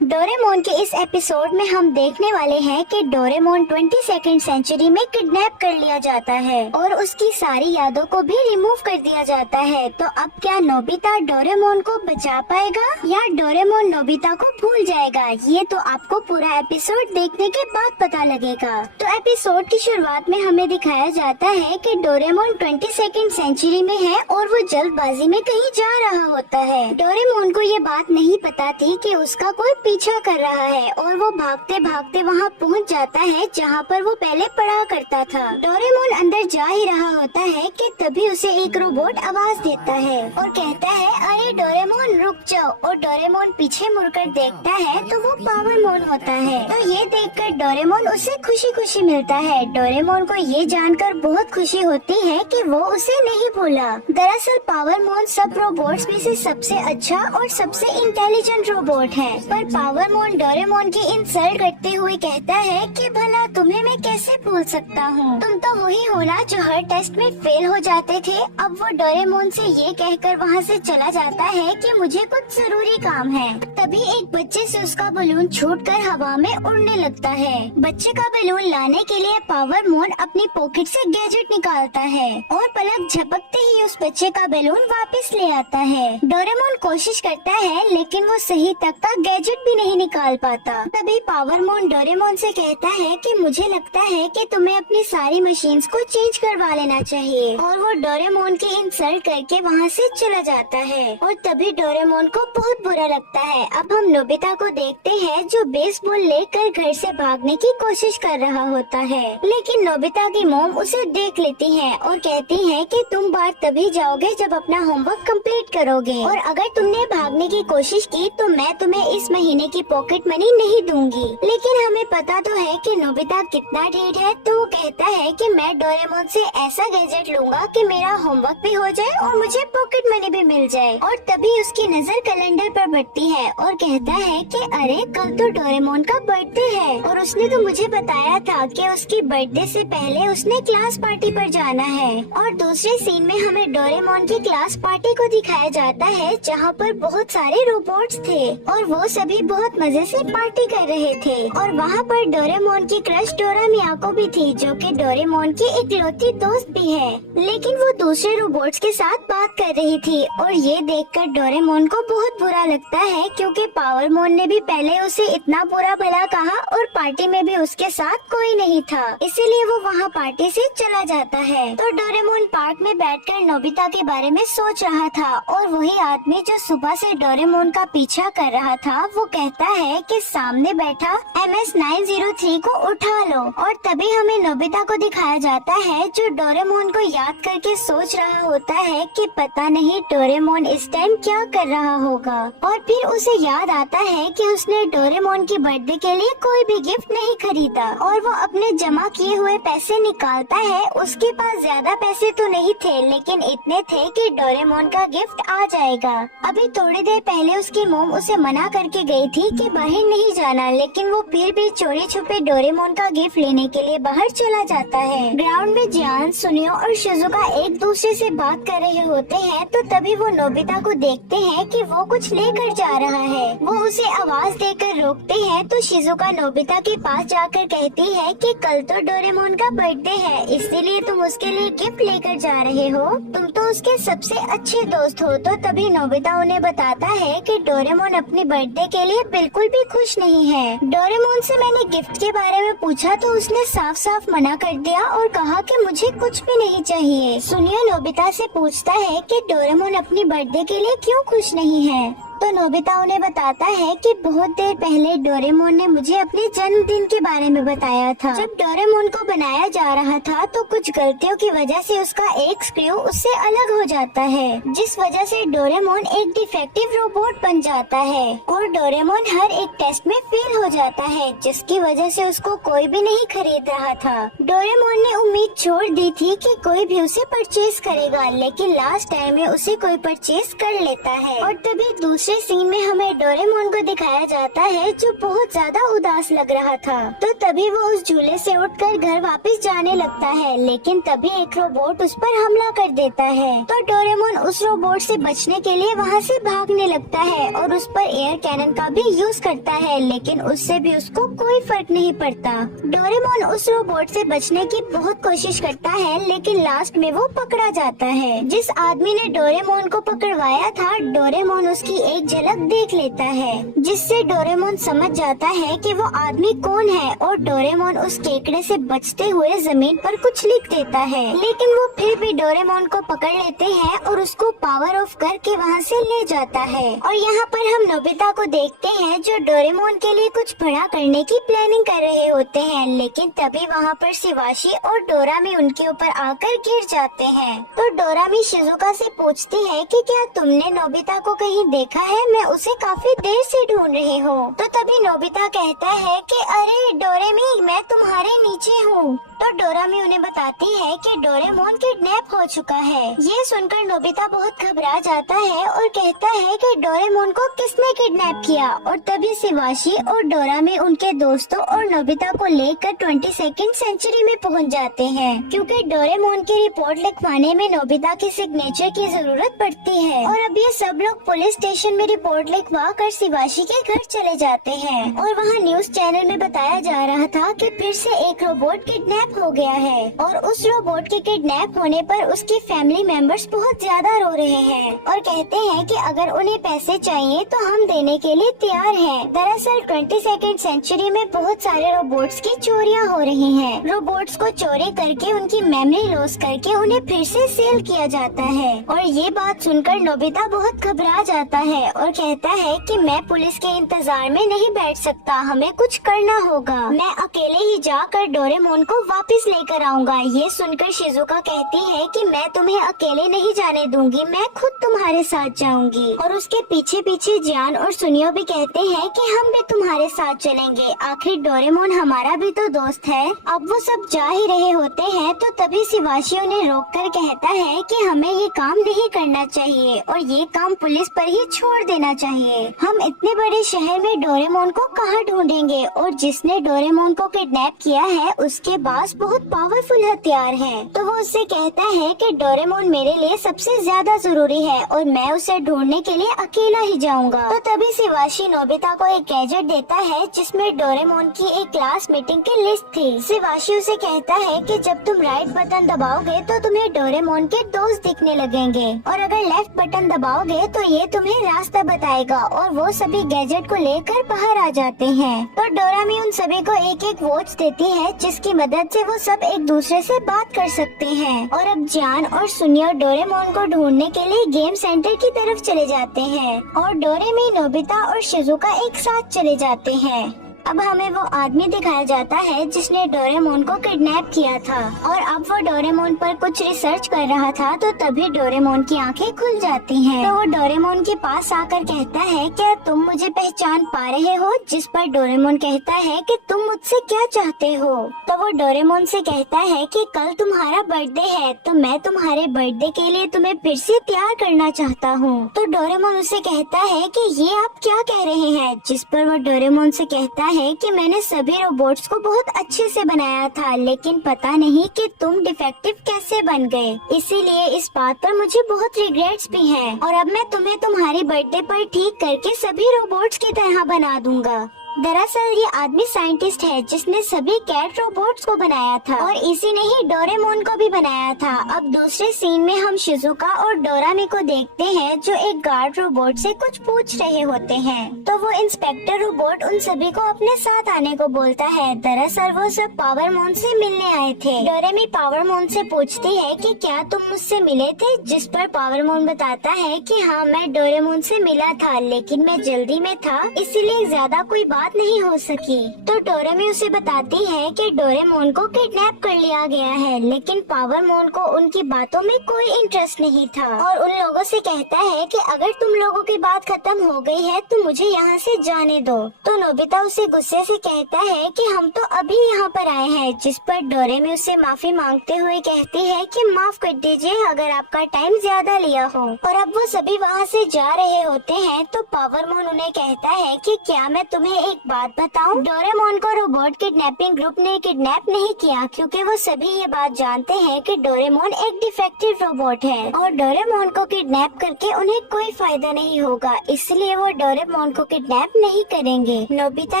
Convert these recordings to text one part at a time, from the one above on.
Doraemon के इस episode में हम देखने वाले हैं कि डोरेमोन 22nd सेंचुरी में किडनैप कर लिया जाता है और उसकी सारी यादों को भी रिमूव कर दिया जाता है। तो अब क्या नोबिता डोरेमोन को बचा पाएगा या डोरेमोन नोबिता को भूल जाएगा, ये तो आपको पूरा एपिसोड देखने के बाद पता लगेगा। तो एपिसोड की शुरुआत में हमें दिखाया जाता है कि डोरेमोन 22nd सेंचुरी में है और वो जल्दबाजी में कहीं जा रहा होता है। डोरेमोन को ये बात नहीं पता थी कि उसका कोई पीछा कर रहा है और वो भागते भागते वहाँ पहुँच जाता है जहाँ पर वो पहले पढ़ा करता था। डोरेमोन अंदर जा ही रहा होता है कि तभी उसे एक रोबोट आवाज देता है और कहता है, अरे डोरेमोन रुक जाओ। और डोरेमोन पीछे मुड़कर देखता है तो वो पावरमोन होता है। तो ये देखकर डोरेमोन उसे खुशी खुशी मिलता है। डोरेमोन को ये जानकर बहुत खुशी होती है कि वो उसे नहीं भूला। दरअसल पावरमोन सब रोबोट्स में से सबसे अच्छा और सबसे इंटेलिजेंट रोबोट है। पर पावरमोन डोरेमोन की इंसल्ट करते हुए कहता है कि भला तुम्हें मैं कैसे भूल सकता हूँ, तुम तो वही हो ना जो हर टेस्ट में फेल हो जाते थे। अब वो डोरेमोन से ये कहकर वहाँ से चला जाता है कि मुझे कुछ जरूरी काम है। तभी एक बच्चे से उसका बलून छूटकर हवा में उड़ने लगता है। बच्चे का बलून लाने के लिए पावरमोन अपनी पॉकेट से गैजेट निकालता है और पलक झपकते ही उस बच्चे का बलून वापस ले आता है। डोरेमोन कोशिश करता है लेकिन वो सही तक का गैजेट भी नहीं निकाल पाता। तभी पावरमोन डोरेमोन से कहता है कि मुझे लगता है कि तुम्हें अपनी सारी मशीन्स को चेंज करवा लेना चाहिए। और वो डोरेमोन की इंसल्ट करके वहाँ से चला जाता है और तभी डोरेमोन को बहुत बुरा लगता है। अब हम नोबिता को देखते हैं जो बेसबॉल लेकर घर से भागने की कोशिश कर रहा होता है, लेकिन नोबिता की मॉम उसे देख लेती है और कहती है कि तुम बाहर तभी जाओगे जब अपना होमवर्क कंप्लीट करोगे और अगर तुमने भागने की कोशिश की तो मैं तुम्हें इस महीने की पॉकेट मनी नहीं दूंगी। लेकिन हमें पता तो है कि नोबिता कितना ढीठ है, तो वो कहता है कि मैं डोरेमोन से ऐसा गैजेट लूंगा कि मेरा होमवर्क भी हो जाए और मुझे पॉकेट मनी भी मिल जाए। और तभी उसकी नजर कैलेंडर पर बढ़ती है और कहता है कि अरे कल तो डोरेमोन का बर्थडे है और उसने तो मुझे बताया था कि उसकी बर्थडे से पहले उसने क्लास पार्टी पर जाना है। और दूसरे सीन में हमें डोरेमोन की क्लास पार्टी को दिखाया जाता है जहाँ पर बहुत सारे रोबोट्स थे और वो सभी बहुत मजे से पार्टी कर रहे थे। और वहाँ पर डोरेमोन की क्रश डोरा मियाको भी थी जो कि डोरेमोन की इकलौती दोस्त भी है, लेकिन वो दूसरे रोबोट्स के साथ बात कर रही थी। और ये देखकर डोरेमोन को बहुत बुरा लगता है क्योंकि पावरमोन ने भी पहले उसे इतना बुरा भला कहा और पार्टी में भी उसके साथ कोई नहीं था, इसीलिए वो वहाँ पार्टी से चला जाता है। तो डोरेमोन पार्क में बैठकर नोबिता के बारे में सोच रहा था और वही आदमी जो सुबह से डोरेमोन का पीछा कर रहा था वो कहता है कि सामने बैठा MS-903 को उठा लो। और तभी हमें नोबिता को दिखाया जाता है जो डोरेमोन को याद करके सोच रहा होता है कि पता नहीं डोरेमोन इस टाइम क्या कर रहा होगा। और फिर उसे याद आता है कि उसने डोरेमोन की बर्थडे के लिए कोई भी गिफ्ट नहीं खरीदा और वो अपने जमा किए हुए पैसे निकालता है। उसके पास ज्यादा पैसे तो नहीं थे लेकिन इतने थे कि डोरेमोन का गिफ्ट आ जाएगा। अभी थोड़ी देर पहले उसकी मोम उसे मना करके गई थी कि बाहर नहीं जाना, लेकिन वो फिर भी चोरी छुपे डोरेमोन का गिफ्ट लेने के लिए बाहर चला जाता है। ग्राउंड में जियान, सुनियो और शिजुका एक दूसरे से बात कर रहे होते हैं तो तभी वो नोबिता को देखते हैं कि वो कुछ लेकर जा रहा है। वो उसे आवाज देकर रोकते हैं तो शिजुका नोबिता के पास जाकर कहती है कि कल तो डोरेमोन का बर्थडे है, इसीलिए तुम उसके लिए गिफ्ट लेकर जा रहे हो, तुम तो उसके सबसे अच्छे दोस्त हो। तो तभी नोबिता उन्हें बताता है कि डोरेमोन अपनी बर्थडे के लिए बिल्कुल भी खुश नहीं है। डोरेमोन से मैंने गिफ्ट के बारे में पूछा तो उसने साफ साफ मना कर दिया और कहा कि मुझे कुछ भी नहीं चाहिए। सुनियो नोबिता से पूछता है कि डोरेमोन अपनी बर्थडे के लिए क्यों खुश नहीं है, तो नोबिता उन्हें बताता है कि बहुत देर पहले डोरेमोन ने मुझे अपने जन्मदिन के बारे में बताया था। जब डोरेमोन को बनाया जा रहा था तो कुछ गलतियों की वजह से उसका एक स्क्रू उससे अलग हो जाता है, जिस वजह से डोरेमोन एक डिफेक्टिव रोबोट बन जाता है और डोरेमोन हर एक टेस्ट में फेल हो जाता है, जिसकी वजह से उसको कोई भी नहीं खरीद रहा था। डोरेमोन ने उम्मीद छोड़ दी थी कि कोई भी उसे परचेज करेगा, लेकिन लास्ट टाइम में उसे कोई परचेज कर लेता है। और तभी दूसरी दूसरे सीन में हमें डोरेमोन को दिखाया जाता है जो बहुत ज्यादा उदास लग रहा था। तो तभी वो उस झूले से उठकर घर वापस जाने लगता है, लेकिन तभी एक रोबोट उस पर हमला कर देता है। तो डोरेमोन उस रोबोट से बचने के लिए वहाँ से भागने लगता है और उस पर एयर कैनन का भी यूज करता है, लेकिन उससे भी उसको कोई फर्क नहीं पड़ता। डोरेमोन उस रोबोट से बचने की बहुत कोशिश करता है, लेकिन लास्ट में वो पकड़ा जाता है। जिस आदमी ने डोरेमोन को पकड़वाया था, डोरेमोन उसकी एक झलक देख लेता है, जिससे डोरेमोन समझ जाता है कि वो आदमी कौन है और डोरेमोन उस केकड़े से बचते हुए जमीन पर कुछ लिख देता है, लेकिन वो फिर भी डोरेमोन को पकड़ लेते हैं और उसको पावर ऑफ करके वहाँ से ले जाता है। और यहाँ पर हम नोबिता को देखते हैं जो डोरेमोन के लिए कुछ बड़ा करने की प्लानिंग कर रहे होते हैं, लेकिन तभी वहाँ पर शिवाशी और डोरामी उनके ऊपर आकर गिर जाते हैं। तो डोरामी शिजुका से पूछती है कि क्या तुमने नोबिता को कहीं देखा है? मैं उसे काफी देर से ढूंढ रही हूँ। तो तभी नोबिता कहता है कि अरे डोरेमी, मैं तुम्हारे नीचे हूँ। तो डोरामी उन्हें बताती है कि डोरेमोन किडनैप हो चुका है। ये सुनकर नोबिता बहुत घबरा जाता है और कहता है कि डोरेमोन को किसने किडनैप किया। और तभी शिवाशी और डोरामी उनके दोस्तों और नोबिता को लेकर 22nd सेंचुरी में पहुंच जाते हैं, क्योंकि डोरेमोन की रिपोर्ट लिखवाने में नोबिता के सिग्नेचर की जरूरत पड़ती है। और अब ये सब लोग पुलिस स्टेशन में रिपोर्ट लिखवा कर शिवाशी के घर चले जाते हैं और वहाँ न्यूज चैनल में बताया जा रहा था कि फिर से एक रोबोट किडनैप हो गया है और उस रोबोट के किडनैप होने पर उसकी फैमिली मेंबर्स बहुत ज्यादा रो रहे हैं और कहते हैं कि अगर उन्हें पैसे चाहिए तो हम देने के लिए तैयार हैं। दरअसल 22nd सेंचुरी में बहुत सारे रोबोट्स की चोरियां हो रही हैं। रोबोट्स को चोरी करके उनकी मेमोरी लॉस करके उन्हें फिर से सेल किया जाता है। और ये बात सुनकर नोबिता बहुत घबरा जाता है और कहता है कि मैं पुलिस के इंतजार में नहीं बैठ सकता, हमें कुछ करना होगा। मैं अकेले ही जाकर डोरेमोन को वापस लेकर आऊंगा। ये सुनकर शिजुका कहती है कि मैं तुम्हें अकेले नहीं जाने दूंगी, मैं खुद तुम्हारे साथ जाऊंगी। और उसके पीछे पीछे जियान और सुनियो भी कहते हैं कि हम भी तुम्हारे साथ चलेंगे, आखिर डोरेमोन हमारा भी तो दोस्त है। अब वो सब जा ही रहे होते हैं तो तभी शिवाशी उन्हें रोककर कहता है कि हमें ये काम नहीं करना चाहिए और ये काम पुलिस पर ही छोड़ देना चाहिए। हम इतने बड़े शहर में डोरेमोन को कहाँ ढूंढेंगे और जिसने डोरेमोन को किडनैप किया है उसके पास बहुत पावरफुल हथियार है। तो वो उससे कहता है कि डोरेमोन मेरे लिए सबसे ज्यादा जरूरी है और मैं उसे ढूंढने के लिए अकेला ही जाऊंगा। तो तभी शिवाशी नोबिता को एक गैजेट देता है जिसमें डोरेमोन की एक क्लास मीटिंग की लिस्ट थी। शिवाशी उसे कहता है कि जब तुम राइट बटन दबाओगे तो तुम्हें डोरेमोन के दोस्त दिखने लगेंगे और अगर लेफ्ट बटन दबाओगे तो ये तुम्हें रास्ता बताएगा। और वो सभी गैजेट को लेकर बाहर आ जाते हैं। तो डोरामी उन सभी को एक एक वॉच देती है जिसकी मदद से वो सब एक दूसरे से बात कर सकते हैं। और अब जियान और सुनियो डोरेमोन को ढूंढने के लिए गेम सेंटर की तरफ चले जाते हैं और डोरेमी, नोबिता और शिजुका एक साथ चले जाते हैं। अब हमें वो आदमी दिखाया जाता है जिसने डोरेमोन को किडनैप किया था और अब वो डोरेमोन पर कुछ रिसर्च कर रहा था। तो तभी डोरेमोन की आंखें खुल जाती हैं। तो वो डोरेमोन के पास आकर कहता है क्या तुम मुझे पहचान पा रहे हो? जिस पर डोरेमोन कहता है कि तुम मुझसे क्या चाहते हो? तो वो डोरेमोन से कहता है कि कल तुम्हारा बर्थडे है तो मैं तुम्हारे बर्थडे के लिए तुम्हें फिर से तैयार करना चाहता हूँ। तो डोरेमोन उसे कहता है कि ये आप क्या कह रहे हैं? जिस पर वो डोरेमोन से कहता है कि मैंने सभी रोबोट्स को बहुत अच्छे से बनाया था, लेकिन पता नहीं कि तुम डिफेक्टिव कैसे बन गए। इसीलिए इस बात पर मुझे बहुत रिग्रेट्स भी हैं और अब मैं तुम्हें तुम्हारी बर्थडे पर ठीक करके सभी रोबोट्स की तरह बना दूंगा। दरअसल ये आदमी साइंटिस्ट है जिसने सभी कैट रोबोट्स को बनाया था और इसी ने ही डोरेमोन को भी बनाया था। अब दूसरे सीन में हम शिजुका और डोरामी को देखते हैं जो एक गार्ड रोबोट से कुछ पूछ रहे होते हैं। तो वो इंस्पेक्टर रोबोट उन सभी को अपने साथ आने को बोलता है। दरअसल वो सब पावरमोन से मिलने आए थे। डोरेमी पावरमोन से पूछती है कि क्या तुम मुझसे मिले थे? जिस पर पावरमोन बताता है कि हाँ, मैं डोरेमोन से मिला था, लेकिन मैं जल्दी में था इसीलिए ज्यादा कोई बात मुलाकात नहीं हो सकी। तो डोरेमी उसे बताती है कि डोरेमोन को किडनैप कर लिया गया है, लेकिन पावरमोन को उनकी बातों में कोई इंटरेस्ट नहीं था और उन लोगों से कहता है कि अगर तुम लोगों की बात खत्म हो गई है तो मुझे यहाँ से जाने दो। तो नोबिता उसे गुस्से से कहता है कि हम तो अभी यहाँ पर आए हैं, जिस पर डोरेमी उससे माफी मांगते हुए कहती है कि माफ कर दीजिए अगर आपका टाइम ज्यादा लिया हो। और अब वो सभी वहाँ से जा रहे होते हैं तो पावरमोन उन्हें कहता है कि क्या मैं तुम्हें एक बात बताऊं, डोरेमोन को रोबोट किडनैपिंग ग्रुप ने किडनैप नहीं किया, क्योंकि वो सभी ये बात जानते हैं कि डोरेमोन एक डिफेक्टिव रोबोट है और डोरेमोन को किडनैप करके उन्हें कोई फायदा नहीं होगा, इसलिए वो डोरेमोन को किडनैप नहीं करेंगे। नोबिता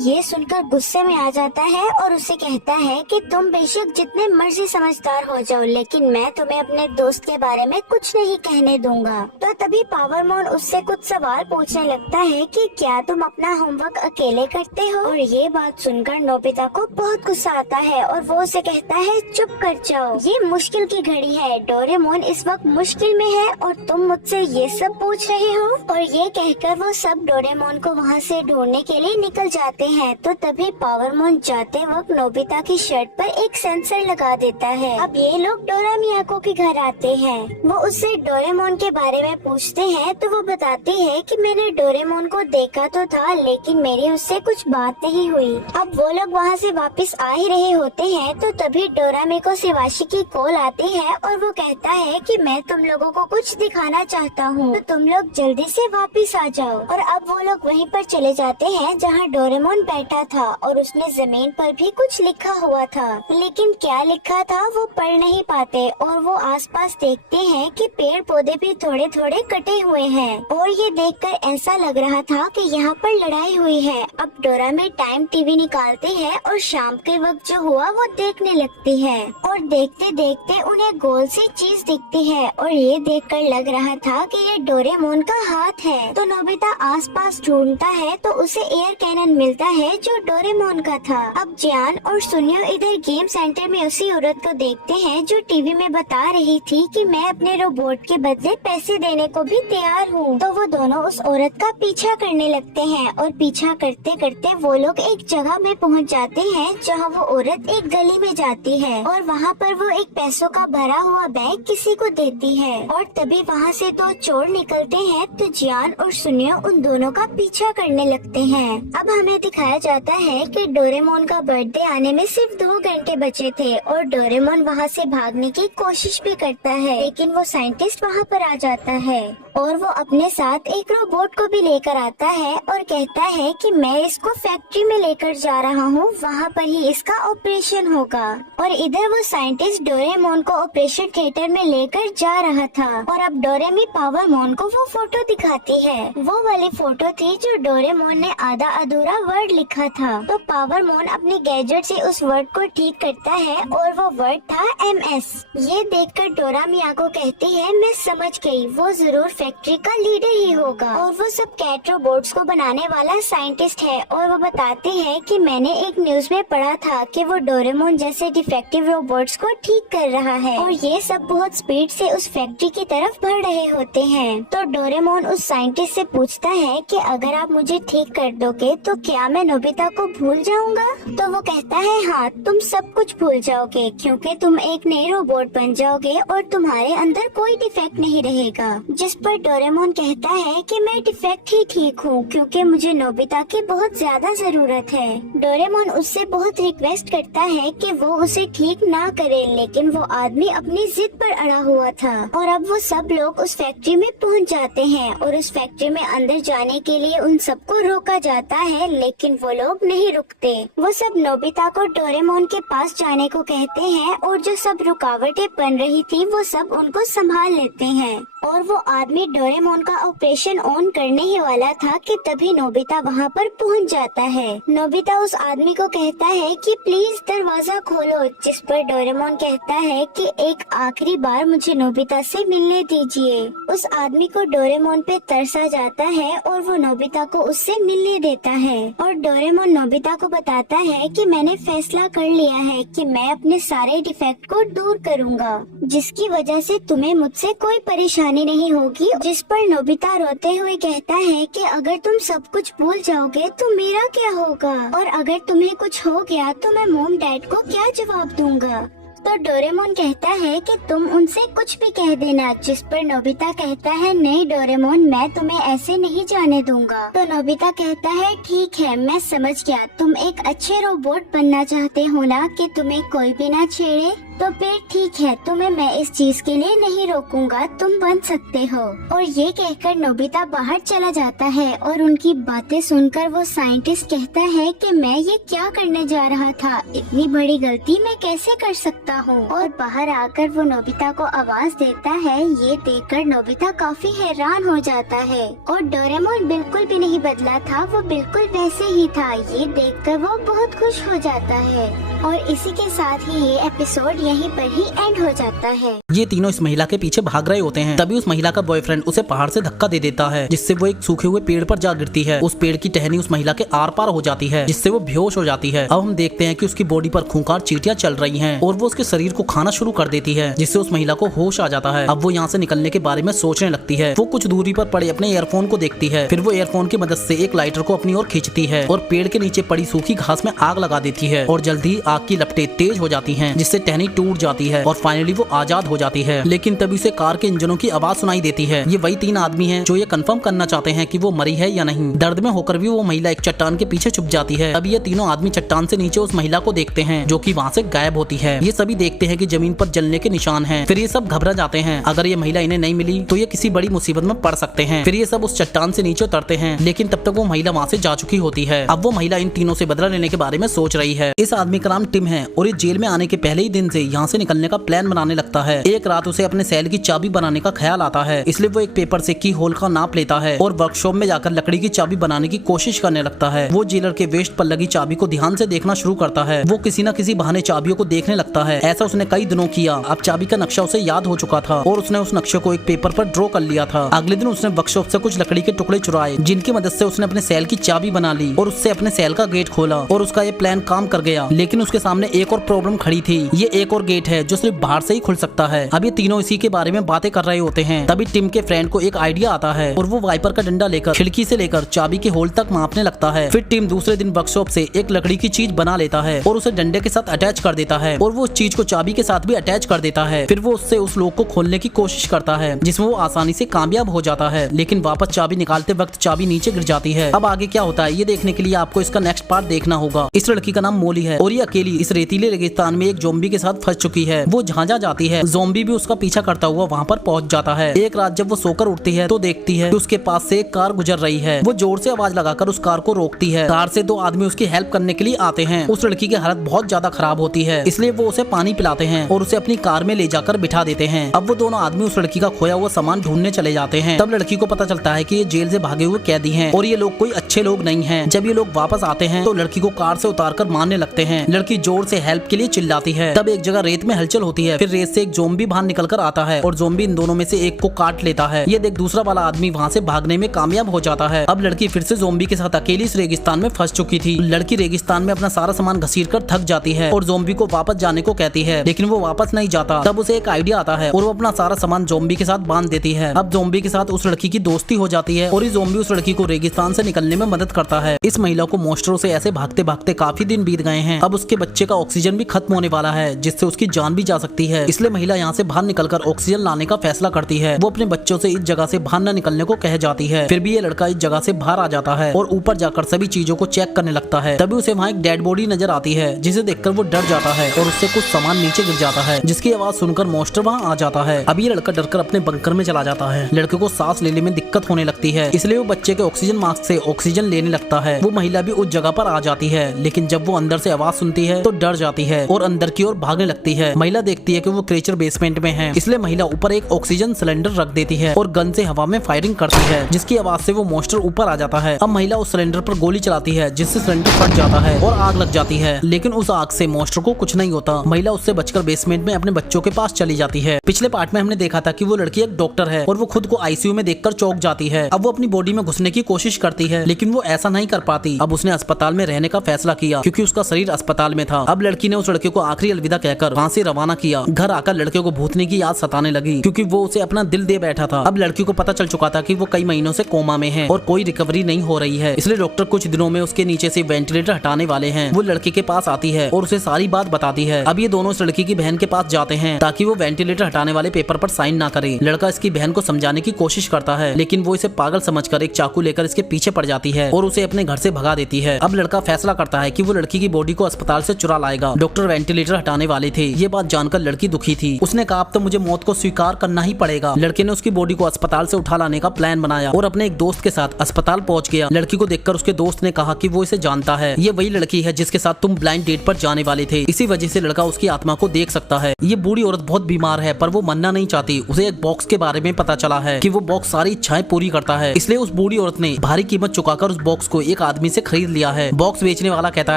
ये सुनकर गुस्से में आ जाता है और उसे कहता है कि तुम बेशक जितने मर्जी समझदार हो जाओ, लेकिन मैं तुम्हें अपने दोस्त के बारे में कुछ नहीं कहने दूंगा। तो तभी पावरमोन उससे कुछ सवाल पूछने लगता है कि क्या तुम अपना होमवर्क अकेले करते हो। और ये बात सुनकर नोबिता को बहुत गुस्सा आता है और वो उसे कहता है चुप कर जाओ, ये मुश्किल की घड़ी है, डोरेमोन इस वक्त मुश्किल में है और तुम मुझसे ये सब पूछ रहे हो। और ये कहकर वो सब डोरेमोन को वहाँ से ढूंढने के लिए निकल जाते हैं। तो तभी पावरमोन जाते वक्त नोबिता की शर्ट पर एक सेंसर लगा देता है। अब ये लोग डोरा मियाको के घर आते हैं। वो उससे डोरेमोन के बारे में पूछते हैं तो वो बताती है कि मैंने डोरेमोन को देखा तो था, लेकिन मेरी उससे कुछ बात नहीं हुई। अब वो लोग वहाँ से वापस आ ही रहे होते हैं तो तभी डोरामी को शिवाशी की कॉल आती है और वो कहता है कि मैं तुम लोगों को कुछ दिखाना चाहता हूँ, तो तुम लोग जल्दी से वापस आ जाओ। और अब वो लोग वहीं पर चले जाते हैं जहाँ डोरेमोन बैठा था और उसने जमीन पर भी कुछ लिखा हुआ था, लेकिन क्या लिखा था वो पढ़ नहीं पाते। और वो आसपास देखते हैं कि पेड़ पौधे भी थोड़े थोड़े कटे हुए हैं और ये देखकर ऐसा लग रहा था कि यहाँ पर लड़ाई हुई है। अब डोरामी टाइम टीवी निकालती है और शाम के वक्त जो हुआ वो देखने लगती है और देखते देखते उन्हें गोल सी चीज दिखती है और ये देखकर लग रहा था कि ये डोरेमोन का हाथ है। तो नोबिता आसपास ढूंढता है तो उसे एयर कैनन मिलता है जो डोरेमोन का था। अब जियान और सुनियो इधर गेम सेंटर में उसी औरत को देखते हैं जो टीवी में बता रही थी कि मैं अपने रोबोट के बदले पैसे देने को भी तैयार हूँ। तो वो दोनों उस औरत का पीछा करने लगते हैं और पीछा करते करते वो लोग एक जगह में पहुँच जाते हैं जहाँ वो औरत एक गली में जाती है और वहाँ पर वो एक पैसों का भरा हुआ बैग किसी को देती है। और तभी वहाँ से दो चोर निकलते हैं तो जियान और सुनियो उन दोनों का पीछा करने लगते हैं। अब हमें दिखाया जाता है कि डोरेमोन का बर्थडे आने में सिर्फ 2 घंटे बचे थे और डोरेमोन वहाँ से भागने की कोशिश भी करता है, लेकिन वो साइंटिस्ट वहाँ पर आ जाता है और वो अपने साथ एक रोबोट को भी लेकर आता है और कहता है कि मैं इसको फैक्ट्री में लेकर जा रहा हूँ, वहाँ पर ही इसका ऑपरेशन होगा। और इधर वो साइंटिस्ट डोरेमोन को ऑपरेशन थिएटर में लेकर जा रहा था और अब डोरेमी पावरमोन को वो फोटो दिखाती है। वो वाली फोटो थी जो डोरेमोन ने आधा अधूरा वर्ड लिखा था। तो पावरमोन अपने गैजेट से उस वर्ड को ठीक करता है और वो वर्ड था MS। ये देखकर डोरा मियाको कहती है मैं समझ गई, वो जरूर फैक्ट्री का लीडर ही होगा और वो सब कैट रोबोट्स को बनाने वाला साइंटिस्ट है। और वो बताती है कि मैंने एक न्यूज में पढ़ा था कि वो डोरेमोन जैसे डिफेक्टिव रोबोट्स को ठीक कर रहा है और ये सब बहुत स्पीड से उस फैक्ट्री की तरफ बढ़ रहे होते हैं। तो डोरेमोन उस साइंटिस्ट से पूछता है कि अगर आप मुझे ठीक कर दोगे तो क्या मैं नोबिता को भूल जाऊंगा। तो वो कहता है हाँ, तुम सब कुछ भूल जाओगे क्योंकि तुम एक नए रोबोट बन जाओगे और तुम्हारे अंदर कोई डिफेक्ट नहीं रहेगा। जिस पर डोरेमोन कहता है कि मैं डिफेक्ट ही ठीक हूँ क्योंकि मुझे नोबिता की बहुत ज्यादा जरूरत है। डोरेमोन उससे बहुत रिक्वेस्ट करता है कि वो उसे ठीक ना करे, लेकिन वो आदमी अपनी जिद पर अड़ा हुआ था। और अब वो सब लोग उस फैक्ट्री में पहुंच जाते हैं और उस फैक्ट्री में अंदर जाने के लिए उन सबको रोका जाता है, लेकिन वो लोग नहीं रुकते। वो सब नोबिता को डोरेमोन के पास जाने को कहते हैं और जो सब रुकावटें बन रही थी वो सब उनको संभाल लेते हैं। और वो आदमी डोरेमोन का ऑपरेशन ऑन करने ही वाला था कि तभी नोबिता वहाँ पर पहुँच जाता है। नोबिता उस आदमी को कहता है कि प्लीज दरवाजा खोलो, जिस पर डोरेमोन कहता है कि एक आखिरी बार मुझे नोबिता से मिलने दीजिए। उस आदमी को डोरेमोन पे तरस आ जाता है और वो नोबिता को उससे मिलने देता है। और डोरेमोन नोबिता को बताता है कि मैंने फैसला कर लिया है कि मैं अपने सारे डिफेक्ट को दूर करूँगा, जिसकी वजह से तुम्हें मुझसे कोई परेशानी नहीं होगी होगी, जिस पर नोबिता रोते हुए कहता है कि अगर तुम सब कुछ भूल जाओगे तो मेरा क्या होगा, और अगर तुम्हें कुछ हो गया तो मैं मॉम डैड को क्या जवाब दूंगा। तो डोरेमोन कहता है कि तुम उनसे कुछ भी कह देना, जिस पर नोबिता कहता है नहीं डोरेमोन, मैं तुम्हें ऐसे नहीं जाने दूंगा। तो नोबिता कहता है ठीक है, मैं समझ गया, तुम एक अच्छे रोबोट बनना चाहते हो ना, कि तुम्हें कोई भी ना छेड़े, तो फिर ठीक है, तुम्हें मैं इस चीज के लिए नहीं रोकूंगा, तुम बन सकते हो। और ये कहकर नोबिता बाहर चला जाता है और उनकी बातें सुनकर वो साइंटिस्ट कहता है कि मैं ये क्या करने जा रहा था, इतनी बड़ी गलती मैं कैसे कर सकता हूँ। और बाहर आकर वो नोबिता को आवाज देता है। ये देखकर नोबिता काफी हैरान हो जाता है और डोरेमोन बिल्कुल भी नहीं बदला था, वो बिल्कुल वैसे ही था। ये देखकर वो बहुत खुश हो जाता है और इसी के साथ ही ये एपिसोड यहीं पर ही एंड हो जाता है। ये तीनों इस महिला के पीछे भाग रहे होते हैं, तभी उस महिला का बॉयफ्रेंड उसे पहाड़ से धक्का दे देता है, जिससे वो एक सूखे हुए पेड़ पर जा गिरती है। उस पेड़ की टहनी उस महिला के आर पार हो जाती है, जिससे वो बेहोश हो जाती है। अब हम देखते हैं कि उसकी बॉडी पर खूंखार चींटियां चल रही हैं और वो उसके शरीर को खाना शुरू कर देती है, जिससे उस महिला को होश आ जाता है। अब वो यहाँ से निकलने के बारे में सोचने लगती है। वो कुछ दूरी पर पड़े अपने ईयरफोन को देखती है, फिर वो ईयरफोन की मदद से एक लाइटर को अपनी ओर खींचती है और पेड़ के नीचे पड़ी सूखी घास में आग लगा देती है और जल्दी ही आग की लपटें तेज हो जाती हैं, जिससे टहनी टूट जाती है और फाइनली वो आजाद हो जाती है। लेकिन तभी उसे कार के इंजनों की आवाज सुनाई देती है। ये वही तीन आदमी हैं जो ये कंफर्म करना चाहते हैं कि वो मरी है या नहीं। दर्द में होकर भी वो महिला एक चट्टान के पीछे छुप जाती है। अब ये तीनों आदमी चट्टान से नीचे उस महिला को देखते हैं जो कि वहाँ से गायब होती है। ये सभी देखते हैं कि जमीन पर जलने के निशान हैं। फिर ये सब घबरा जाते हैं, अगर ये महिला इन्हें नहीं मिली तो ये किसी बड़ी मुसीबत में पड़ सकते हैं। फिर ये सब उस चट्टान से नीचे उतरते हैं, लेकिन तब तक वो महिला वहाँ से जा चुकी होती है। अब वो महिला इन तीनों से बदला लेने के बारे में सोच रही है। इस आदमी का नाम टिम है और ये जेल में आने के पहले ही दिन से यहाँ से निकलने का प्लान बनाने लगता है। एक रात उसे अपने सेल की चाबी बनाने का ख्याल आता है, इसलिए वो एक पेपर से की होल का नाप लेता है और वर्कशॉप में जाकर लकड़ी की चाबी बनाने की कोशिश करने लगता है। वो जेलर के वेस्ट पर लगी चाबी को ध्यान से देखना शुरू करता है। वो किसी न किसी बहाने चाबियों को देखने लगता है। ऐसा उसने कई दिनों किया। अब चाबी का नक्शा उसे याद हो चुका था और उसने उस नक्शे को एक पेपर पर ड्रॉ कर लिया था। अगले दिन उसने वर्कशॉप से कुछ लकड़ी के टुकड़े चुराए, जिनकी मदद से उसने अपने सेल की चाबी बना ली और उससे अपने सेल का गेट खोला और उसका ये प्लान काम कर गया। लेकिन उसके सामने एक और प्रॉब्लम खड़ी थी। ये एक और गेट है जो सिर्फ बाहर से ही खुल सकता है। अब ये तीनों इसी के बारे में बातें कर रहे होते हैं। तभी टिम के फ्रेंड को एक आइडिया आता है और वो वाइपर का डंडा लेकर खिड़की से लेकर चाबी के होल तक मापने लगता है। फिर टिम दूसरे दिन वर्कशॉप से एक लकड़ी की चीज बना लेता है और उसे डंडे के साथ अटैच कर देता है और वो उस चीज को चाबी के साथ भी अटैच कर देता है। फिर वो उससे उस लॉक को खोलने की कोशिश करता है, जिसमें वो आसानी से कामयाब हो जाता है। लेकिन वापस चाबी निकालते वक्त चाबी नीचे गिर जाती है। अब आगे क्या होता है ये देखने के लिए आपको इसका नेक्स्ट पार्ट देखना होगा। इस लड़की का नाम मोली है और ये अकेली इस रेतीले रेगिस्तान में एक ज़ॉम्बी के साथ फंस चुकी है। वो जहाँ जाती है ज़ॉम्बी भी उसका पीछा करता हुआ वहाँ पर पहुँच जाता है। एक रात जब वो सोकर उठती है तो देखती है कि उसके पास से एक कार गुजर रही है। वो जोर से आवाज लगाकर उस कार को रोकती है। कार से दो आदमी उसकी हेल्प करने के लिए आते हैं। उस लड़की की हालत बहुत ज्यादा खराब होती है, इसलिए वो उसे पानी पिलाते हैं और उसे अपनी कार में ले जाकर बिठा देते हैं। अब वो दोनों आदमी उस लड़की का खोया हुआ सामान ढूंढने चले जाते हैं। तब लड़की को पता चलता है कि ये जेल से भागे हुए कैदी हैं और ये लोग कोई अच्छे लोग नहीं हैं। जब ये लोग वापस आते हैं तो लड़की को कार से उतारकर मारने लगते हैं। लड़की जोर से हेल्प के लिए चिल्लाती है। तब एक जगह रेत में हलचल होती है। फिर रेत से एक ज़ॉम्बी बाहर निकलकर आता है और ज़ॉम्बी इन दोनों में से एक को काट लेता है। ये देख दूसरा वाला आदमी वहाँ से भागने में कामयाब हो जाता है। अब लड़की फिर से ज़ॉम्बी के साथ अकेली इस रेगिस्तान में फंस चुकी थी। लड़की रेगिस्तान में अपना सारा सामान घसीटकर थक जाती है और ज़ॉम्बी को वापस जाने को कहती है, लेकिन वो वापस नहीं जाता। तब उसे एक आइडिया आता है और वो अपना सारा सामान ज़ॉम्बी के साथ बांध देती है। अब ज़ॉम्बी के साथ उस लड़की की दोस्ती हो जाती है और ये ज़ॉम्बी उस लड़की को रेगिस्तान से निकलने में मदद करता है। इस महिला को मॉन्स्टरों से ऐसे भागते भागते काफी दिन बीत गए हैं। अब उसके बच्चे का ऑक्सीजन भी खत्म होने वाला है, जिससे उसकी जान भी जा सकती है। इसलिए महिला यहाँ से बाहर निकलकर ऑक्सीजन लाने का फैसला करती है। वो अपने बच्चों से इस जगह से बाहर न निकलने को कह जाती है। फिर भी ये लड़का इस जगह से बाहर आ जाता है और ऊपर जाकर सभी चीजों को चेक करने लगता है। तभी उसे वहाँ एक डेड बॉडी नजर आती है, जिसे देखकर वो डर जाता है और उससे कुछ सामान नीचे गिर जाता है, जिसकी आवाज सुनकर मॉन्स्टर वहाँ आ जाता है। अब ये लड़का डरकर अपने बंकर में चला जाता है। लड़के को सांस लेने में दिक्कत होने लगती है, इसलिए वो बच्चे के ऑक्सीजन मास्क से ऑक्सीजन लेने लगता है। वो महिला भी उस जगह पर आ जाती है, लेकिन जब वो अंदर से आवाज सुनती है तो डर जाती है और अंदर की ओर भागने लगती है। महिला देखती है कि वो क्रीचर बेसमेंट में है, इसलिए महिला ऊपर एक ऑक्सीजन सिलेंडर रख देती है और गन से हवा में फायरिंग करती है, जिसकी आवाज से वो मॉन्स्टर ऊपर आ जाता है। अब महिला उस सिलेंडर पर गोली चलाती है, जिससे सिलेंडर फट जाता है और आग लग जाती है, लेकिन उस आग से मॉन्स्टर को कुछ नहीं होता। महिला उससे बचकर बेसमेंट में अपने बच्चों के पास चली जाती है। पिछले पार्ट में हमने देखा था कि वो लड़की एक डॉक्टर है और वो खुद को आईसीयू में देखकर चौंक जाती है। अब वो अपनी बॉडी में घुसने की कोशिश करती है, लेकिन वो ऐसा नहीं कर पाती। अब उसने अस्पताल में रहने का फैसला किया, क्योंकि उसका शरीर अस्पताल में था। अब लड़की ने उस लड़के को आखिरी अलविदा कहकर वहाँ से रवाना किया। घर आकर लड़के को भूतनी की याद सताने लगी क्योंकि वो उसे अपना दिल दे बैठा था। अब लड़की को पता चल चुका था कि वो कई महीनों से कोमा में है और कोई रिकवरी नहीं हो रही है, इसलिए डॉक्टर कुछ दिनों में उसके नीचे से वेंटिलेटर हटाने वाले हैं। वो लड़के के पास आती है और उसे सारी बात बताती है। अब ये दोनों उस लड़की की बहन के पास जाते हैं ताकि वो वेंटिलेटर हटाने वाले पेपर पर साइन ना करे। लड़का इसकी बहन को समझाने की कोशिश करता है लेकिन वो इसे पागल समझकर एक चाकू लेकर इसके पीछे पड़ जाती है और उसे अपने घर से भगा देती है। अब लड़का फैसला करता है कि वो लड़की की बॉडी को अस्पताल से चुरा लाएगा। डॉक्टर वेंटिलेटर हटाने वाले थे। ये बात जानकर लड़की दुखी थी। उसने कहा अब तो मुझे मौत को स्वीकार करना ही पड़ेगा। लड़के ने उसकी बॉडी को अस्पताल से उठा लाने का प्लान बनाया और अपने एक दोस्त के साथ अस्पताल पहुंच गया। लड़की को देखकर उसके दोस्त ने कहा कि वो इसे जानता है, ये वही लड़की है जिसके साथ तुम ब्लाइंड डेट पर जाने वाले थे। इसी वजह से लड़का उसकी आत्मा को देख सकता है। ये बूढ़ी औरत बहुत बीमार है पर वो मरना नहीं चाहती। उसे एक बॉक्स के बारे में पता चला है कि वो बॉक्स सारी इच्छाएं पूरी करता है, इसलिए उस बूढ़ी औरत ने भारी कीमत चुकाकर उस बॉक्स को एक आदमी से खरीद लिया है। बॉक्स बेचने वाला कहता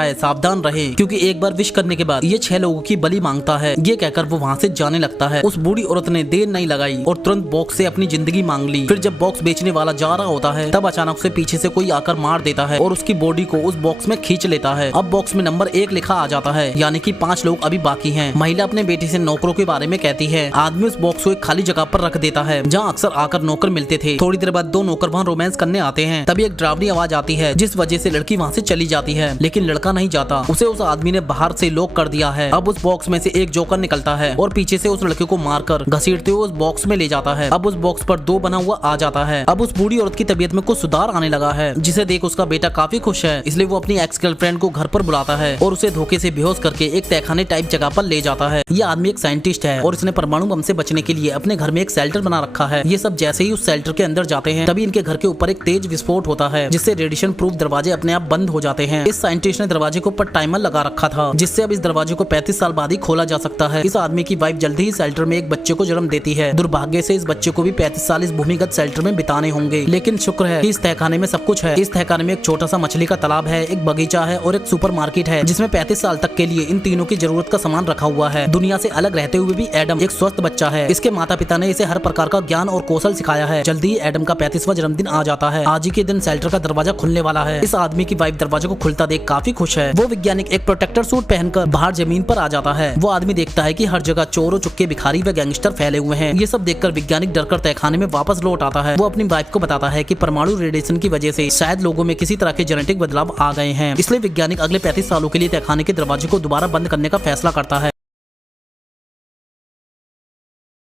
है सावधान रहे क्योंकि एक बार विश करने के बाद ये 6 लोगों की बलि मांगता है। ये कहकर वो वहाँ से जाने लगता है। उस बूढ़ी औरत ने देर नहीं लगाई और तुरंत बॉक्स से अपनी जिंदगी मांग ली। फिर जब बॉक्स बेचने वाला जा रहा होता है तब अचानक से पीछे से कोई आकर मार देता है और उसकी बॉडी को उस बॉक्स में खींच लेता है। अब बॉक्स में नंबर 1 लिखा आ जाता है, यानी कि 5 लोग अभी बाकी हैं। महिला अपने बेटे से नौकरों के बारे में कहती है। आदमी उस बॉक्स को एक खाली जगह पर रख देता है जहाँ अक्सर आकर नौकर मिलते थे। थोड़ी देर बाद 2 नौकर वहाँ रोमांस करने आते हैं। तभी एक डरावनी आवाज आती है जिस वजह से लड़की वहाँ से चली जाती है, लेकिन लड़का नहीं जाता। उसे उस आदमी ने बाहर से लॉक कर दिया है। अब उस बॉक्स में से एक जोकर निकलता है और पीछे से उस लड़के को मारकर घसीटते हुए उस बॉक्स में ले जाता है। अब उस बॉक्स पर 2 बना हुआ आ जाता है। अब उस बूढ़ी औरत की तबीयत में कुछ सुधार आने लगा है जिसे देख उसका बेटा काफी खुश है, इसलिए वो अपनी एक्स गर्लफ्रेंड को घर पर बुलाता है और उसे धोखे से बेहोश करके एक तहखाने टाइप जगह पर ले जाता है। ये आदमी एक साइंटिस्ट है और इसने परमाणु बम से बचने के लिए अपने घर में एक शेल्टर बना रखा है। ये सब जैसे ही उस शेल्टर के अंदर जाते हैं तभी इनके घर के ऊपर एक तेज विस्फोट होता है जिससे रेडिएशन प्रूफ दरवाजे अपने आप बंद हो जाते हैं। इस साइंटिस्ट ने दरवाजे के ऊपर टाइमर लगा रखा था जिससे अब इस दरवाजे को 35 साल बाद ही खोला जा सकता है। इस आदमी की वाइफ जल्दी ही शेल्टर में एक बच्चे को जन्म देती है। दुर्भाग्य से इस बच्चे को भी 35 साल इस भूमिगत शेल्टर में बिताने होंगे, लेकिन शुक्र है कि इस तहखाने में सब कुछ है। इस तहखाने में एक छोटा सा मछली का तालाब है, एक बगीचा है और एक सुपरमार्केट है जिसमें 35 साल तक के लिए इन तीनों की जरूरत का सामान रखा हुआ है। दुनिया से अलग रहते हुए भी एडम एक स्वस्थ बच्चा है। इसके माता पिता ने इसे हर प्रकार का ज्ञान और कौशल सिखाया है। जल्दी ही एडम का 35वां जन्मदिन आ जाता है। आज ही के दिन शेल्टर का दरवाजा खुलने वाला है। इस आदमी की वाइफ दरवाजे को खुलता देख काफी खुश है। वो वैज्ञानिक एक प्रोटेक्टर सूट पहनकर बाहर जमीन पर आ जाता है। वो आदमी देखता है कि हर जगह चोरों चुक्के भिखारी व गैंगस्टर फैले हुए हैं। ये सब देखकर वैज्ञानिक डरकर तहखाने में वापस लौट आता है। वो अपनी वाइफ को बताता है कि परमाणु रेडिएशन की वजह से शायद लोगों में किसी तरह के जेनेटिक बदलाव आ गए हैं, इसलिए वैज्ञानिक अगले 35 सालों के लिए तहखाने के दरवाजे को दोबारा बंद करने का फैसला करता है।